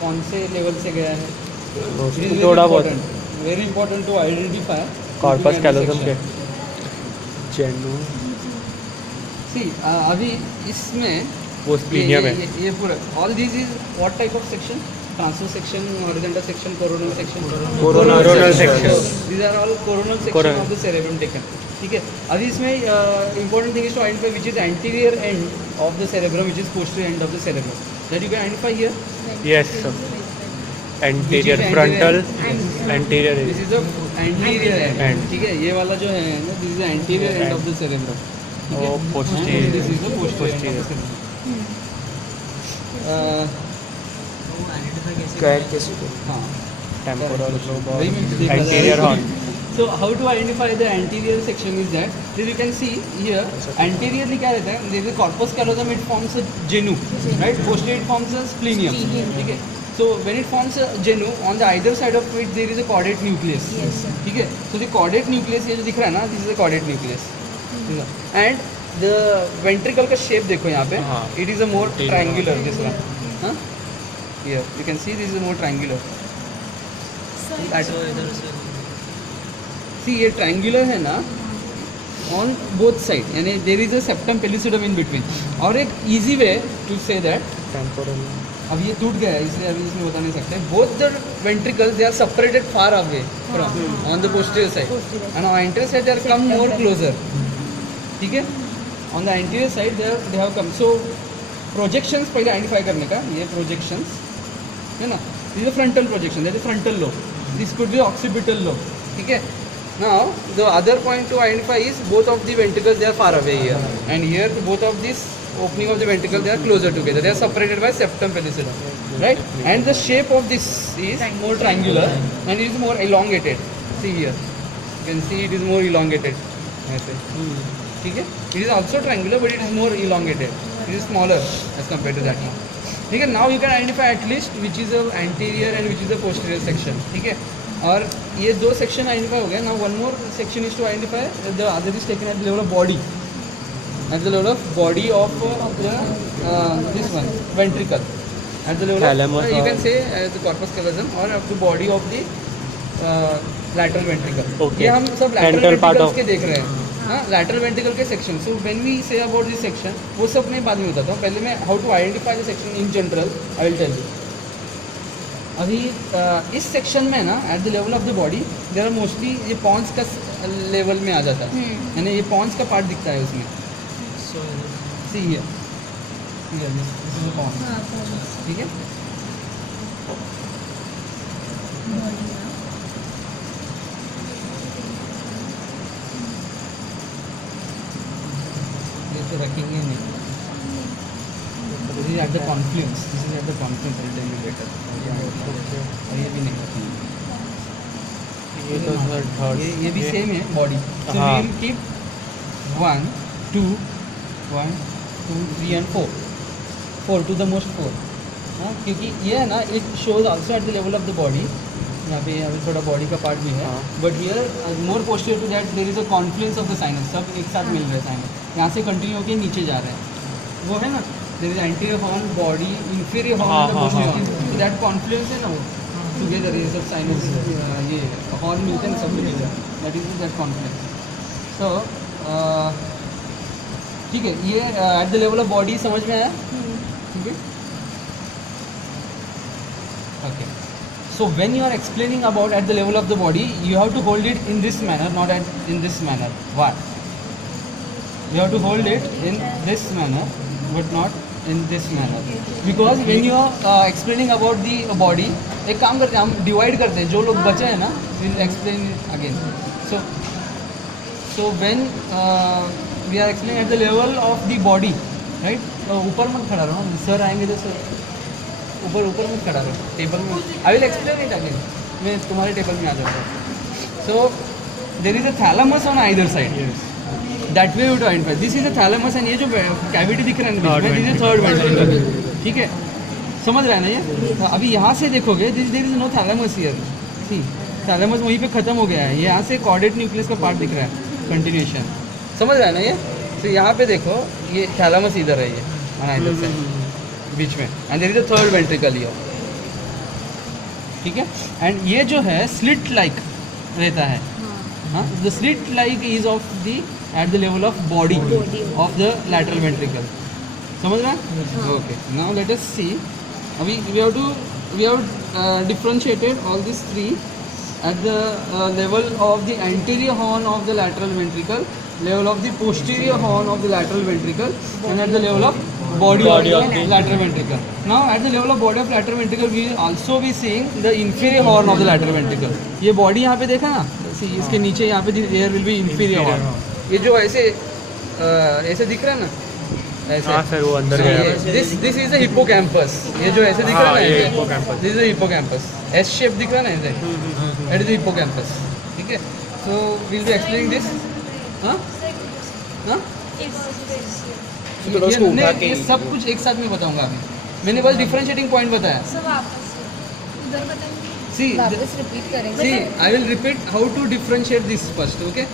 कौन से लेवल से गया है. थोड़ा बहुत very important to identify corpus callosum के जेनु सी अभी इसमें वो स्प्लीनियम है. ये पूरा all this is what type of section. Transverse section, horizontal section, coronal section. Coronal section. These are all coronal section of the cerebrum taken. ठीक है. अभी इसमें important thing is to identify which is anterior end of the cerebrum, which is posterior end of the cerebrum. That you can identify here. Yes anterior frontal anterior. This is the anterior end. ठीक है. ये वाला जो है ना, this is the anterior end of the cerebrum. और posterior. This is the posterior. कैसे हाँ. टेम्पोरल वही मैं देख रहा था. Anterior horn. So how to identify the anterior section is that you can see here anteriorly क्या रहता है. There is a corpus callosum, it forms a genu, right? Posterior it forms a splenium. ठीक है. So when it forms a genu, on the either side of it there is a caudate nucleus. ठीक है. So the caudate nucleus ये जो दिख रहा है ना, this is the caudate nucleus. And the ventricle का shape देखो यहाँ पे. It is a more triangular this one. हाँ? Here you can see this is more triangular. See ये ट्रायंगुलर है ना ऑन बोथ साइड, यानी there is a septum pellucidum in between. और एक easy way to say that, temporal. अब ये टूट गया है इसलिए अभी इसमें बता नहीं सकते. Both the ventricles they are separated far away from on the posterior side and on anterior side they are come more closer. ठीक है. On the anterior side they have come. So projections पहले identify करने का, ये projections है ना. This is frontal projection, that is frontal lobe. This could be occipital lobe. ठीक है. Now the other point to identify is both of the ventricles they are far away here, and here both of these opening of the ventricle they are closer together. They are separated by septum pellucidum, right? And the shape of this is more triangular and it is more elongated. See here, you can see it is more elongated. ऐसे. ठीक है. It is also triangular but it is more elongated. It is smaller as compared to that one. ठीक है. Now you can identify at least which is the anterior and which is the posterior section. ठीक है. और ये दो section identify हो गया. Now one more section is to identify the other is taken at the level of body, at the level of body of this one ventricle, at the level of you can say the corpus callosum और of the body of the lateral ventricle. ये हम सब lateral ventricles के देख रहे हैं. हाँ, lateral ventricle के section. So when we say about this section, वो सब मैं बाद में बताता हूँ. पहले मैं how to identify the section in general I will tell you. अभी इस सेक्शन में ना at the level of the body there are mostly ये पॉन्स का लेवल में आ जाता है, यानी ये पॉन्स का पार्ट दिखता है उसमें. See here this is the pons. ठीक है. ये तो रखेंगे नहीं. This is at the confluence. This is at the confluence. I'll tell you later. और ये भी नहीं. ये तो थर्ड. ये भी सेम है body. So we will keep 1, 2, 1, 2, 3 and 4. 4 to the most 4. हाँ, क्योंकि ये है ना, it shows also at the level of the body. यहाँ पे थोड़ा बॉडी का पार्ट भी है. But here more posterior to that there is a confluence of the sinus. सब एक साथ मिल रहे हैं साइनस. यहाँ से कंटिन्यू होकर नीचे जा रहे हैं. वो है ना, there is anterior horn, body, inferior horn, the posterior horn. So that confluence है ना, वो together is the sinus. ये horn मिलते हैं सब मिलते हैं. That is that confluence. So ठीक है. ये at the level of body समझ में आया? ठीक है. Okay. So when you are explaining about at the level of the body, you have to hold it in this manner, not in this manner. Why? You have to hold it in this manner, but not in this manner. Because when you are explaining about the body, एक काम करते हैं हम, divide करते हैं. जो लोग बचे हैं ना, we'll explain it again. So when we are explaining at the level of the body, right? ऊपर मत खड़ा रहो. सर आएंगे तो सर ऊपर मत खड़ा रहो. टेबल में. I will explain it again. मैं तुम्हारे टेबल में आ जाऊँगा. So there is a thalamus on either side. That way you to identify. This is a thalamus and ये जो कैविटी दिख रहा है ना, this is थर्ड वेंट्रिकल. ठीक है. समझ रहा है ना ये. तो अभी यहाँ से देखोगे, there is no thalamus here. See, thalamus वहीं पे खत्म हो गया है. यहाँ से caudate nucleus का पार्ट दिख रहा है. Continuation. समझ रहा है ना ये. तो यहाँ पे देखो, ये thalamus इधर है, ये on either side बीच में. And there is a third ventricle here. ठीक है. एंड ये जो है स्लिट लाइक रहता है. हाँ, the slit like is of the eight the level of body of the lateral ventricle. समझ रहा है? ओके. नाउ लेट अस सी. अभी we have differentiated all these three at the level of the anterior horn of the lateral ventricle, level of the posterior horn of the lateral ventricle, and at the level of body of the lateral ventricle. Now at the level of body of lateral ventricle we will also be seeing the inferior horn of the lateral ventricle. ये body यहाँ पे देखा ना, इसके नीचे यहाँ पे there will be inferior horn. ये जो ऐसे दिख रहा है ना, ऐसे. हाँ सर, वो अंदर गया. This is the hippocampus. ये जो ऐसे दिख रहा है हाँ, ना, ये hippocampus. this is the hippocampus. S shape दिख रहा है ना ऐसे. That is the hippocampus. ठीक है. So we'll be explaining this. हाँ हाँ. ये सब कुछ एक साथ में बताऊंगा अभी. मैंने बस डिफरेंशिएटिंग पॉइंट बताया. See, रिपीट करेंगे. see, I will repeat how to differentiate this first. Okay,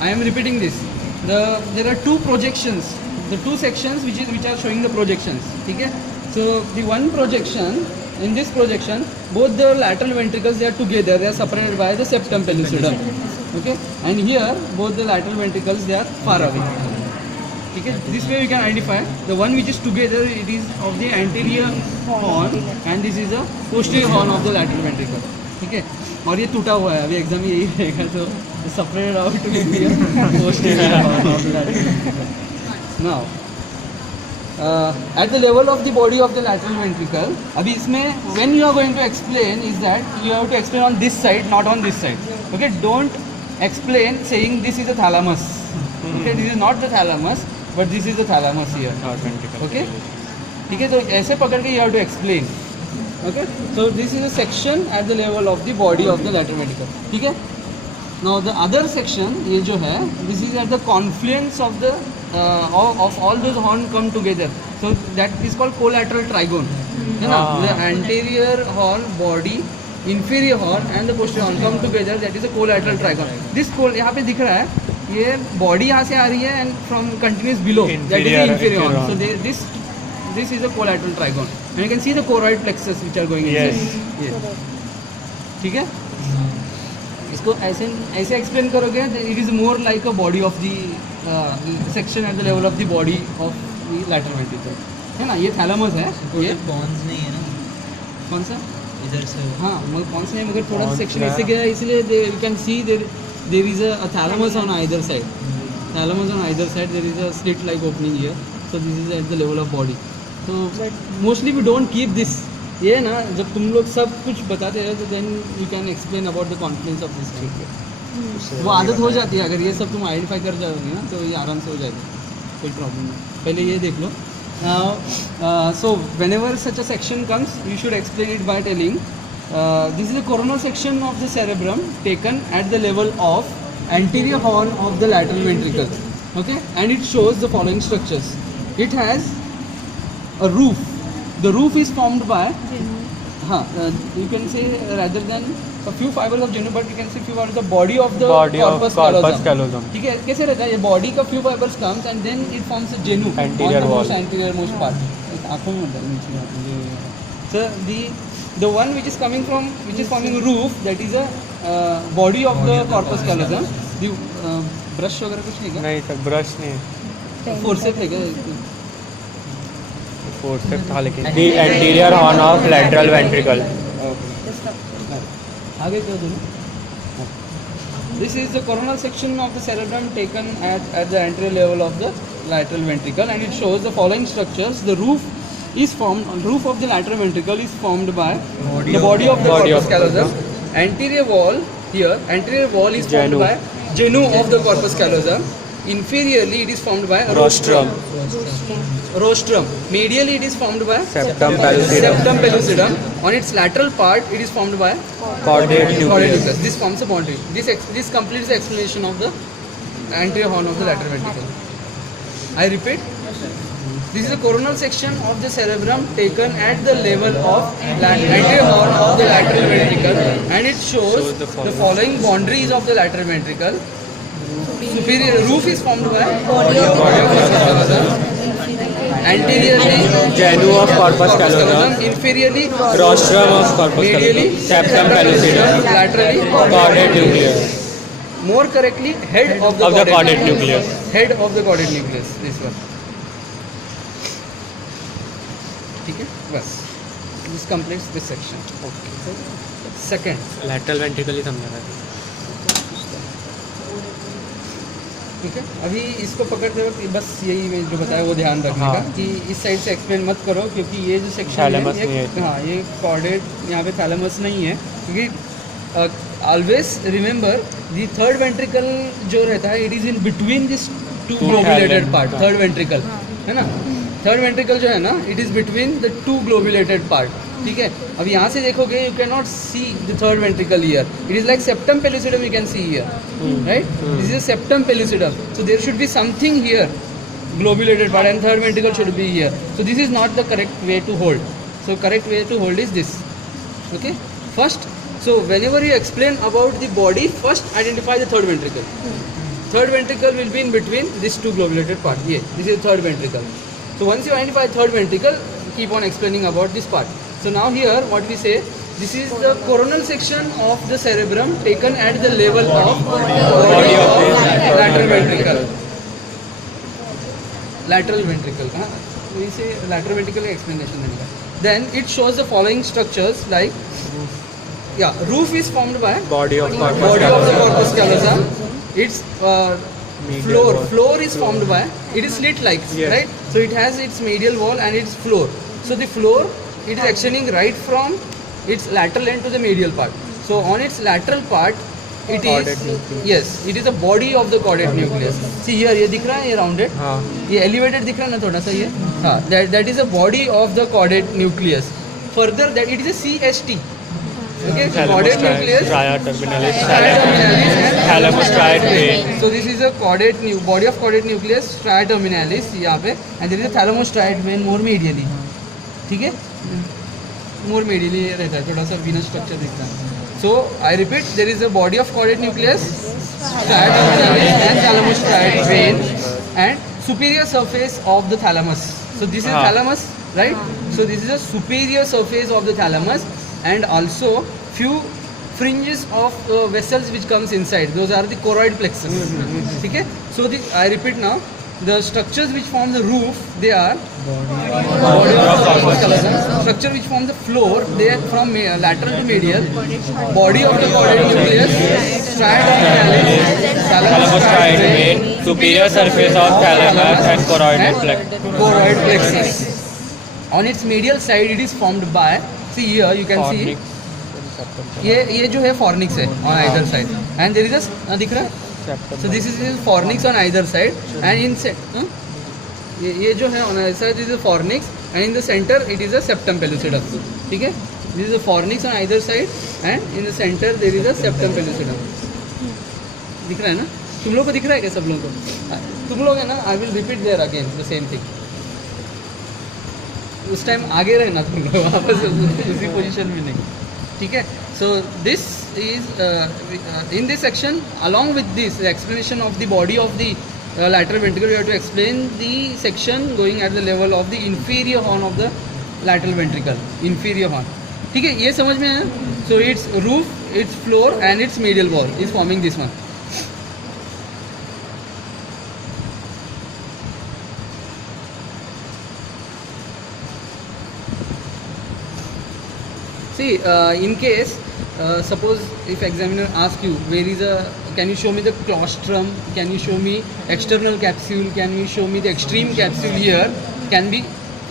I am repeating this. There are two projections. The two sections which are showing the projections. ठीक है. So the one projection, in this projection, both the lateral ventricles they are together. They are separated by the septum pellucidum. Okay, and here both the lateral ventricles they are far away. ठीक है. This way we can identify the one which is together. It is of the anterior horn and this is the posterior horn of the lateral ventricle. ठीक है. और ये टूटा हुआ है. अभी एग्जाम में यही रहेगा. तो separated out to be posterior horn of the lateral ventricle. Now at the level of the body of the lateral ventricle, अभी इसमें when you are going to explain is that you have to explain on this side, not on this side. Okay, don't explain saying this is the thalamus. Okay, this is not the thalamus, but this is the thalamus here. Okay, ठीक है. तो ऐसे पकड़ के you have to explain. Okay, so this is a section at the level of the body of the lateral ventricle. ठीक है. Now the other section ये जो है, this is at the confluence of the of all those horns come together. So that is called collateral trigone. है ना. The anterior horn, body, inferior horn and the posterior horn come together. That is a collateral trigone. This यहाँ पे दिख रहा है. ये body यहाँ से आ रही है and from continuous below. That is the inferior horn. So this is a collateral trigone. And you can see the choroid plexus which are going inside. Yes. ठीक है. इसको ऐसे एक्सप्लेन करोगे. It is more like a body of the section eight the level of the body of the lateral ventricle. है ना. ये thalamus है. ये बॉन्स नहीं है ना. कौन सा इधर से हाँ मगर कौन सा है. मगर थोड़ा सा सेक्शन ऐसे गया है इसलिए you can see there is a thalamus on either side. Thalamus on either side there is a slit like opening here. So this is at the level of body. तो mostly we don't keep this. ये ना जब तुम लोग सब कुछ बताते हैं तो then you can explain about the confidence of this. ठीक है. वो आदत हो जाती है. अगर ये सब तुम आइडेंटिफाई कर जाओगे ना तो ये आराम से हो जाएगा. कोई प्रॉब्लम नहीं. पहले ये देख लो. So whenever such a section comes you should explain it by telling this is the coronal section of the cerebrum taken at the level of anterior horn of the lateral ventricle. Okay, and it shows the following structures. It has a roof. The roof is formed by you can say rather than a few fibers of genu, but you can say few fibers of body of the corpus callosum. ठीक है. कैसे रहता है ये body का few fibers comes and then it forms a genu Anterior on the wall. anterior most part. आँखों में होता है नीचे. So the one which is forming roof, that is a body of the corpus callosum. The brush वगैरह कुछ नहीं नहीं sir, brush नहीं. फोर्सेप है क्या. फोर्सेप था लेकिन. The anterior horn of lateral ventricle. आगे क्यों दोनों. This is the coronal section of the cerebrum taken at the anterior level of the lateral ventricle, and it shows the following structures. The roof of the lateral ventricle is formed by the body of the corpus callosum. Anterior wall is formed by genu of the corpus callosum. Inferiorly it is formed by rostrum. Medially it is formed by Septum pellucidum. On its lateral part it is formed by Caudate nucleus. This forms a boundary. This completes the explanation of the anterior horn of the lateral ventricle. I repeat. This is the coronal section of the cerebrum taken at the level of anterior horn of the lateral ventricle, and it shows the following boundaries of the lateral ventricle. Superior roof is formed by body of corpus callosum. anteriorly genu of corpus callosum, inferiorly rostrum of corpus medially callosum, septum pellucidum, laterally caudate nucleus. more correctly head of the caudate nucleus. head of the caudate nucleus this one. ठीक है बस this completes this section. Second Lateral ventricle ही समझा था. ठीक है अभी इसको पकड़ते वक्त बस यही मैं जो बताया वो ध्यान रखने का हाँ। कि इस साइड से एक्सप्लेन मत करो क्योंकि ये जो सेक्शन Thalamus है नहीं ये है। हाँ ये कॉर्डेट यहाँ पे थैलेमस नहीं है क्योंकि always remember the third ventricle जो रहता है it is in between this two globulated thalamus, part हाँ। थर्ड वेंट्रिकल है ना थर्ड वेंट्रिकल जो है ना it is between the two globulated part ठीक है अब यहाँ से देखोगे you can not see the third ventricle here it is like septum pellucidum you can see here right this is septum pellucidum so there should be something here globulated part and third ventricle should be here so this is not the correct way to hold so correct way to hold is this okay first so whenever you explain about the body first identify the third ventricle will be in between these two globulated part yeah this is third ventricle so once you identify third ventricle keep on explaining about this part so now here what we say this is the coronal section of the cerebrum taken at the level of body of lateral ventricle lateral ventricle हाँ we say lateral ventricle explanation देने का then it shows the following structures like yeah roof is formed by Body of corpus body of the callosum. corpus callosum its floor is formed by it is slit like Yes. right so it has its medial wall and its floor so the floor it is extending right from its lateral end to the medial part so on its lateral part it Caudate is nucleus. yes it is the body of the caudate nucleus see here ये दिख रहा है ये rounded हाँ. ये elevated दिख रहा है ना थोड़ा सा ये हाँ that is a body of the caudate nucleus further that it is a CST okay so caudate nucleus Stria terminalis, stria terminalis and thalamus striate vein. so this is a body of caudate nucleus stria terminalis यहाँ पे and there is a thalamus striate vein more medially ठीक है more medially रहता है थोड़ा सा venous structure दिखता है so I repeat there is a body of caudate nucleus stria terminalis and thalamus striate vein and superior surface of the thalamus so this is हाँ. thalamus right so this is a superior surface of the thalamus and also few fringes of vessels which comes inside those are the choroid plexus ठीक है so I repeat now the structures which form the roof they are body of corpus callosum structure which form the floor they are from lateral to medial body of the caudate nucleus stria terminalis Thalamus striate vein, superior surface of thalamus and choroidal plexus. choroid plexus on its medial side it is formed by see here you can see Fornix, ये जो है fornix है on either side and there is a दिख रहा है septum. so this is fornix on either side and in ये जो है on either side is a fornix and in the center it is a septum pellucidum ठीक है this is a fornix on either side and in the center there is a septum pellucidum दिख रहा है ना तुम लोग को दिख रहा है क्या सब लोगों को तुम लोग है ना I will repeat there again the same thing उस टाइम आगे रहना तुम लोग वापस उसी पोजीशन में नहीं ठीक है सो this is in this section along with this the explanation of the body of the lateral ventricle you have to explain the section going at the level of the inferior horn of the lateral ventricle inferior horn ठीक है ये समझ में है so its roof its floor and its medial wall is forming this one see in case suppose if examiner ask you where is a can you show me the claustrum can you show me external capsule can you show me the extreme capsule here can be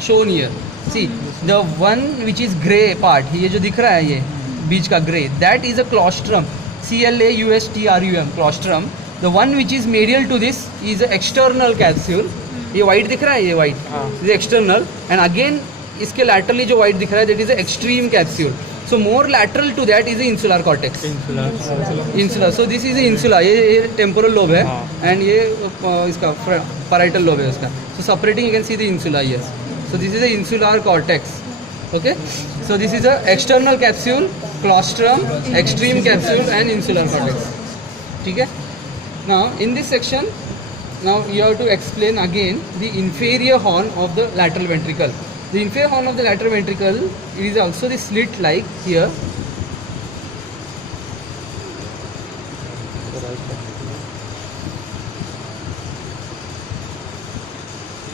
shown here see the one which is gray part ये जो दिख रहा है ये बीच का gray that is a claustrum claustrum claustrum the one which is medial to this is a external capsule ये white दिख रहा है ये white हाँ. is external and again इसके laterally जो white दिख रहा है that is a extreme capsule so more lateral to that is the insular cortex insular so this is the insula ये temporal lobe है हाँ. and ये इसका parietal lobe है उसका so separating you can see the insula here so this is the insular cortex okay so this is a external capsule claustrum extreme capsule and insular cortex ठीक है now in this section now you have to explain again the inferior horn of the lateral ventricle. The inferior horn of the lateral ventricle, it is also the slit like here.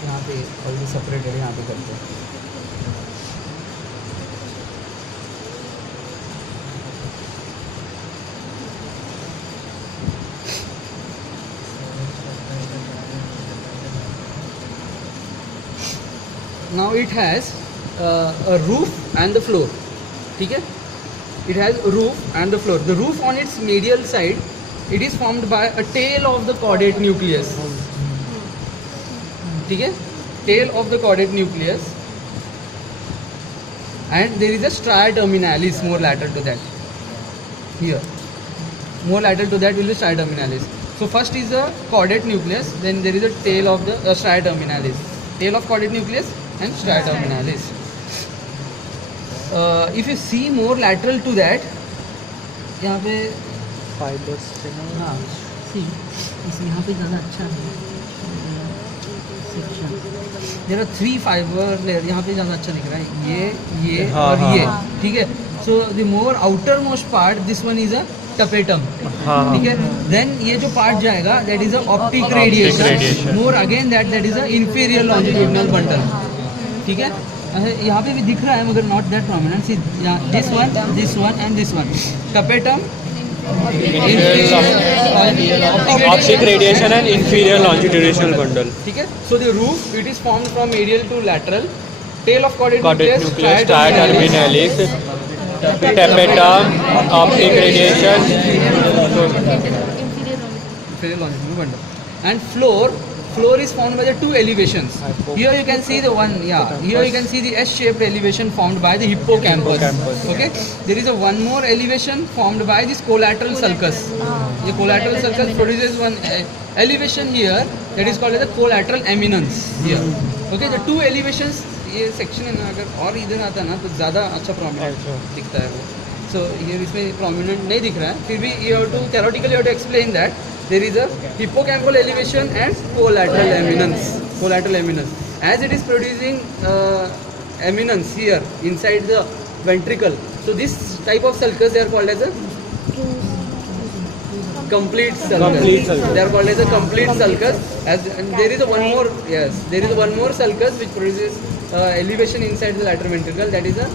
यहाँ पे already separated, यहाँ पे करते हैं. Now it has a roof and the floor. ठीक है? It has a roof and the floor. The roof on its medial side, it is formed by a tail of the caudate nucleus. ठीक है? Tail of the caudate nucleus, and there is a stria terminalis more lateral to that. Here, more lateral to that will be stria terminalis. So first is the caudate nucleus, then there is a tail of the stria terminalis. Tail of caudate nucleus and stria terminalis. If you see more lateral to that, यहाँ पे fibres से ना. हाँ, see, इस यहाँ पे ज़्यादा अच्छा है. There are 3 fiber layer. यहाँ पे ज़्यादा अच्छा दिख रहा है. ये हाँ, और हाँ, ये. हाँ. ठीक है. So the more outermost part, this one is a tapetum. हाँ, हाँ. ठीक है. Then ये जो part जाएगा, that is a optic Optic radiation. radiation. More again that is a inferior longitudinal bundle. ठीक है. यहाँ पे भी दिख रहा है मगर not that prominent. See, this one and this one. Tapetum. Optic radiation and inferior longitudinal bundle. ठीक है. So the roof, it is formed from medial to lateral. Tail of caudate Caudate nucleus, nucleus, stria terminalis, tapetum, optic radiation, inferior longitudinal bundle. And floor is formed by the 2 elevations. Here you can see the one, here you can see the S-shaped elevation formed by the hippocampus. Okay, there is a one more elevation formed by this collateral sulcus. The collateral sulcus produces one elevation here, that is called as the collateral eminence here. Okay, the 2 elevations, ये section है ना, अगर और इधर आता ना तो ज़्यादा अच्छा prominent दिखता है वो. So here इसमें prominent नहीं दिख रहा है, फिर भी you have to theoretically you have to explain that there is a hippocampal elevation and collateral eminence. Collateral eminence, as it is producing eminence here inside the ventricle. So this type of sulcus they are called as a complete sulcus. They are called as a complete sulcus. And there is a one more, yes, there is a one more sulcus which produces elevation inside the lateral ventricle. That is a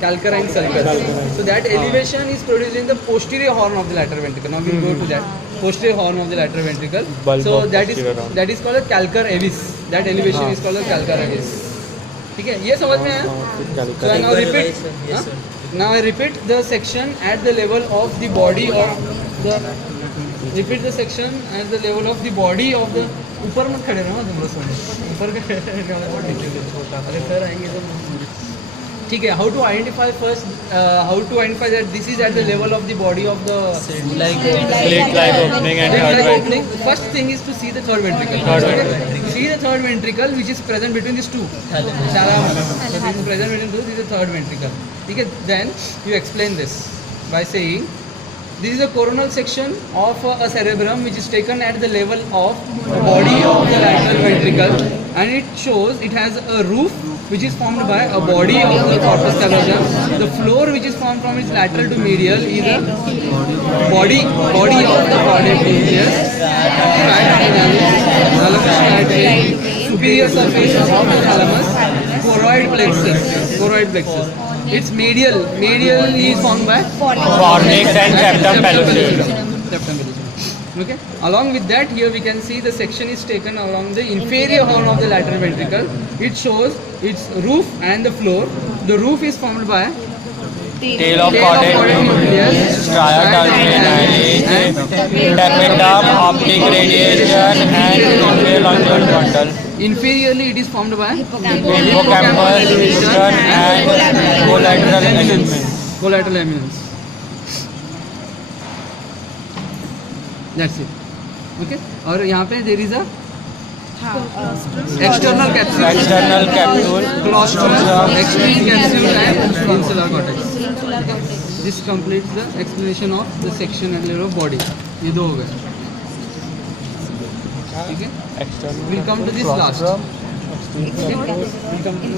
calcarine sulcus. So that elevation is produced in the posterior horn of the lateral ventricle. Now we will go to that posterior horn of the lateral ventricle. So that is called a calcar avis. That elevation is called a calcar avis. ठीक है, ये समझ में आया? So now repeat. Now I repeat the section at the level of the body of the. Repeat the section at the level of the body of the. ऊपर मत खड़े रहो तुम लोग सोने. ऊपर के अगर सर आएंगे तो. ठीक है. How to identify first? How to identify that this is at the level of the body of the slit-like opening and third opening. First thing is to see the third ventricle. See the third ventricle which is present between these two. Thalamus. So this is present between two. This is the third ventricle. ठीक है. Then you explain this by saying this is a coronal section of a cerebrum which is taken at the level of the body of the lateral ventricle, and it shows it has a roof which is formed by a body of the corpus callosum. The floor which is formed from its lateral to medial is a body of the caudate nucleus, superior surface of the thalamus, choroid plexus. It's medial is formed by fornix and septum pellucidum. Okay. Along with that, here we can see the section is taken along the inferior horn of the lateral ventricle. It shows its roof and the floor. The roof is formed by Tail of caudate nucleus, stria terminalis, tapetum, optic radiation, and inferior longitudinal bundle. Inferiorly, it is formed by Hippocampus, region, and collateral eminence. That's it. Okay. और यहाँ पे there is a external capsule, claustrum, external capsule and insular cortex. This completes the explanation of the section and level of body. ये दो हो गए. ठीक है, External we'll come to this last.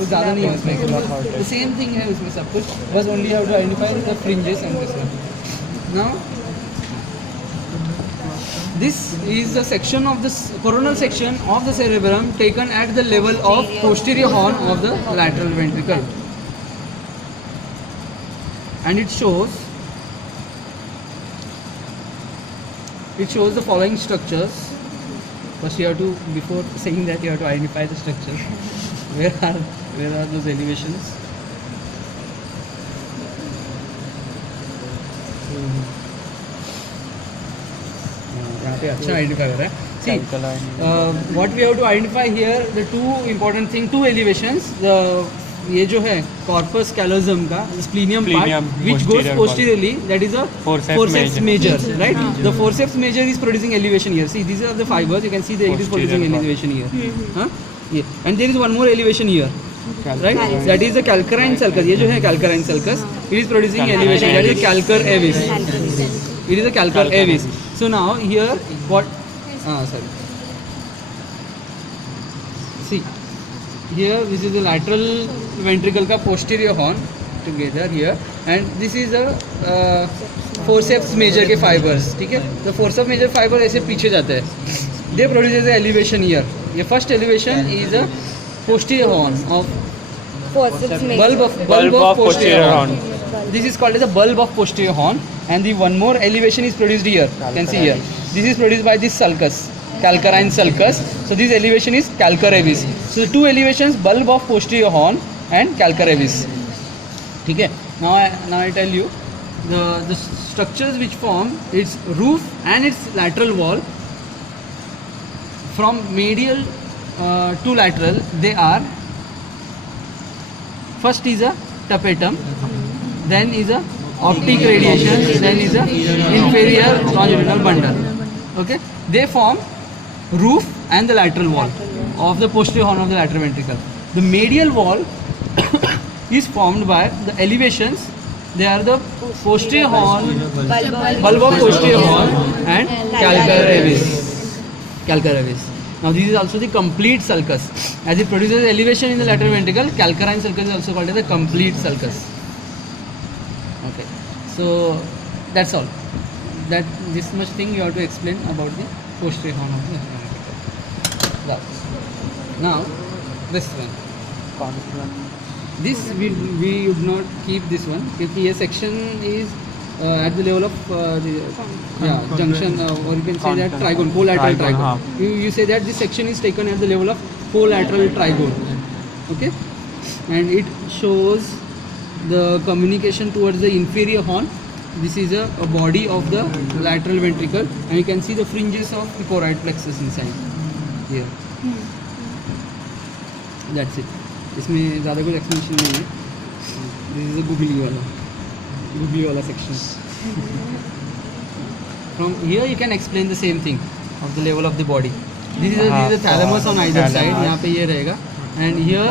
ज़्यादा नहीं है उसमें, the same thing है उसमें सब कुछ, बस only have to identify the fringes and this one. Now this is the section of the coronal section of the cerebellum taken at the level of posterior horn of the lateral ventricle, and it shows the following structures. First you have to, before saying that, you have to identify the structures. Where are those elevations? यहाँ पे अच्छा identify हो रहा है. See, what we have to identify here, the two important thing, two elevations. The ये जो है corpus callosum का splenium part, Splenium, which goes posterior posteriorly, that is a forceps major, right? The forceps major is producing elevation here. See, these are the fibers. You can see that it is producing Posterior elevation here. Huh? Yeah. And there is one more elevation here, right? That is the calcarine sulcus. ये जो है calcarine sulcus, it is producing elevation. That is calcar avis. It is a calcar avis. So now here what? Sorry. See, here this is the lateral ventricle का posterior horn together here, and this is the forceps major के fibers. ठीक है? The forceps major fiber ऐसे पीछे जाते हैं. They produce the elevation here. ये first elevation is a posterior horn of bulb of posterior horn. This is called as a bulb of posterior horn, and the one more elevation is produced here. You can see here. This is produced by this sulcus, calcarine sulcus. So this elevation is calcar avis. So the two elevations, bulb of posterior horn and calcar avis. ठीक है? Now I tell you the structures which form its roof and its lateral wall. From medial to lateral, they are, first is a tapetum, then is a optic radiation, then is a inferior longitudinal bundle. Okay, they form roof and the lateral wall of the posterior horn of the lateral ventricle. The medial wall is formed by the elevations. They are the posterior horn, bulb of posterior horn, and calcar avis. Now this is also the complete sulcus. As it produces elevation in the lateral ventricle, calcarine sulcus is also called as the complete sulcus. Okay, so that's all. That this much thing you have to explain about the posterior horn of the lateral ventricle. Now this one. This we would not keep this one because this section is at the level of junction, or you can say that trigone, collateral trigone. You say that this section is taken at the level of collateral trigone. Okay, and it shows the communication towards the inferior horn. This is a body of the lateral ventricle, and you can see the fringes of the choroid plexus inside here. That's it. इसमें ज़्यादा कुछ explanation नहीं है. This is a googly वाला section. From here you can explain the same thing of the level of the body. This is the thalamus on either side. यहाँ पे ये रहेगा. And here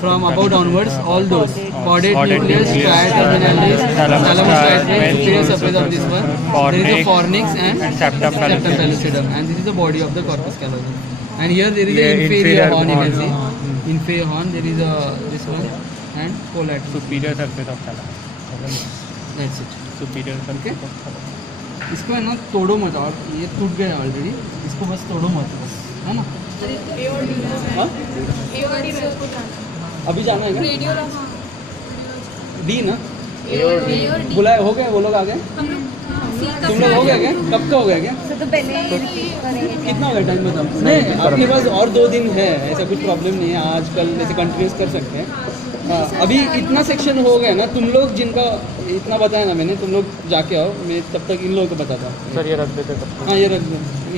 from about onwards, all those caudate nucleus, striatum terminalis, thalamus, striatum, superior surface of this one. There is the fornix and septum pellucidum, and this is the body of the corpus callosum. And here there is the inferior horn. You can see inferior horn. There is this one and collateral. Superior surface of thalamus. That's it. Superior surface of thalamus. इसको है ना तोड़ो मत, और ये टूट गया already. इसको बस तोड़ो मत, बस है ना. हाँ? अभी जाना है क्या? डी ना बुलाए हो गए, वो लोग आ गए. तुम लोग हो गया क्या? कब का हो गया क्या? कितना हो गया टाइम बताओ. नहीं, आपके पास और 2 दिन है, ऐसा कुछ प्रॉब्लम नहीं है. आज कल ऐसे कंटिन्यूस कर सकते हैं. अभी इतना सेक्शन हो गया ना. तुम लोग जिनका इतना बताया ना मैंने, तुम लोग जाके आओ. मैं तब तक इन लोगों को बताता हूँ. सर ये रख देते तब. हाँ ये रख दो. ये